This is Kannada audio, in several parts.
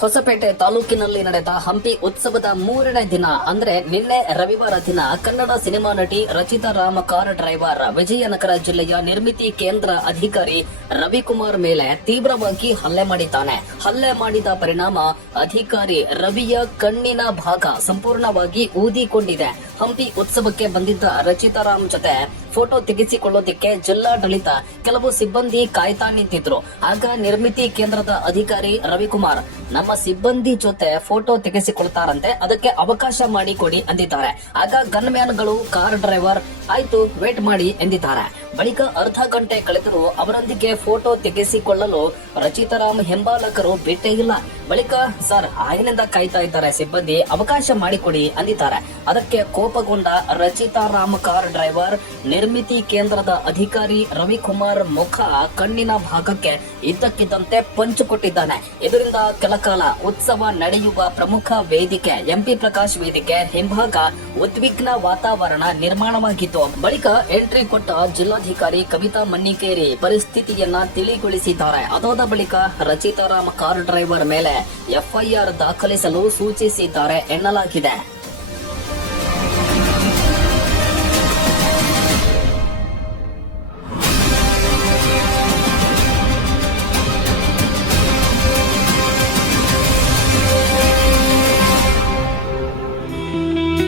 ಹೊಸಪೇಟೆ ತಾಲೂಕಿನಲ್ಲಿ ನಡೆದ ಹಂಪಿ ಉತ್ಸವದ 3ನೇ ದಿನ ಅಂದ್ರೆ ನಿನ್ನೆ ರವಿವಾರ ದಿನ ಕನ್ನಡ ಸಿನಿಮಾ ನಟಿ ರಚಿತಾ ರಾಮ್ ಕಾರ್ ಡ್ರೈವರ್ ವಿಜಯನಗರ ಜಿಲ್ಲೆಯ ನಿರ್ಮಿತಿ ಕೇಂದ್ರ ಅಧಿಕಾರಿ ರವಿಕುಮಾರ್ ಮೇಲೆ ತೀವ್ರವಾಗಿ ಹಲ್ಲೆ ಮಾಡಿದ್ದಾನೆ. ಹಲ್ಲೆ ಮಾಡಿದ ಪರಿಣಾಮ ಅಧಿಕಾರಿ ರವಿಯ ಕಣ್ಣಿನ ಭಾಗ ಸಂಪೂರ್ಣವಾಗಿ ಊದಿಕೊಂಡಿದೆ. ಹಂಪಿ ಉತ್ಸವಕ್ಕೆ ಬಂದಿದ್ದ ರಚಿತಾ ರಾಮ್ ಜೊತೆ ಫೋಟೋ ತೆಗೆಸಿಕೊಳ್ಳೋದಕ್ಕೆ ಜಿಲ್ಲಾಡಳಿತ ಕೆಲವು ಸಿಬ್ಬಂದಿ ಕಾಯ್ತಾ ನಿಂತಿದ್ರು. ಆಗ ನಿರ್ಮಿತಿ ಕೇಂದ್ರದ ಅಧಿಕಾರಿ ರವಿಕುಮಾರ್ ನಮ್ಮ ಸಿಬ್ಬಂದಿ ಜೊತೆ ಫೋಟೋ ತೆಗೆಸಿಕೊಳ್ತಾರಂತೆ, ಅದಕ್ಕೆ ಅವಕಾಶ ಮಾಡಿಕೊಡಿ ಎಂದಿದ್ದಾರೆ. ಆಗ ಗನ್ಮ್ಯಾನ್ಗಳು ಕಾರ್ ಡ್ರೈವರ್ ಆಯ್ತು ವೇಟ್ ಮಾಡಿ ಎಂದಿದ್ದಾರೆ. ಬಳಿಕ ಅರ್ಧ ಗಂಟೆ ಕಳೆದರೂ ಅವರೊಂದಿಗೆ ಫೋಟೋ ತೆಗೆಸಿಕೊಳ್ಳಲು ರಚಿತಾರಾಮ್ ಹಿಂಬಾಲಕರು ಬಿಟ್ಟೇ ಇಲ್ಲ. ಬಳಿಕ ಸರ್ ಆಗಿನಿಂದ ಕಾಯ್ತಾ ಇದ್ದಾರೆ ಸಿಬ್ಬಂದಿ, ಅವಕಾಶ ಮಾಡಿಕೊಡಿ ಅಂದಿದ್ದಾರೆ. ಅದಕ್ಕೆ ಕೋಪಗೊಂಡ ರಚಿತಾರಾಮ್ ಕಾರ್ ಡ್ರೈವರ್ ನಿರ್ಮಿತಿ ಕೇಂದ್ರದ ಅಧಿಕಾರಿ ರವಿಕುಮಾರ್ ಮುಖ ಕಣ್ಣಿನ ಭಾಗಕ್ಕೆ ಇದ್ದಕ್ಕಿದ್ದಂತೆ ಪಂಚು ಕೊಟ್ಟಿದ್ದಾನೆ. ಇದರಿಂದ ಕೆಲಕಾಲ ಉತ್ಸವ ನಡೆಯುವ ಪ್ರಮುಖ ವೇದಿಕೆ ಎಂಪಿ ಪ್ರಕಾಶ್ ವೇದಿಕೆ ಹಿಂಭಾಗ ಉದ್ವಿಗ್ನ ವಾತಾವರಣ ನಿರ್ಮಾಣವಾಗಿತ್ತು. ಬಳಿಕ ಎಂಟ್ರಿ ಕೊಟ್ಟ ಜಿಲ್ಲಾಧಿಕಾರಿ ಕವಿತಾ ಮನ್ನಿಕೇರಿ ಪರಿಸ್ಥಿತಿಯನ್ನ ತಿಳಿಗೊಳಿಸಿದ್ದಾರೆ. ಅದಾದ ಬಳಿಕ ರಚಿತಾರಾಮ್ ಕಾರ್ ಡ್ರೈವರ್ ಮೇಲೆ ಎಫ್ಐಆರ್ ದಾಖಲಿಸಲು ಸೂಚಿಸಿದ್ದಾರೆ ಎನ್ನಲಾಗಿದೆ.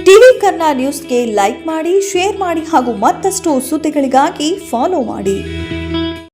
ಟಿವಿ ಕನ್ನಡ ನ್ಯೂಸ್ಗೆ ಲೈಕ್ ಮಾಡಿ, ಶೇರ್ ಮಾಡಿ ಹಾಗೂ ಮತ್ತಷ್ಟು ಸುದ್ದಿಗಳಿಗಾಗಿ ಫಾಲೋ ಮಾಡಿ.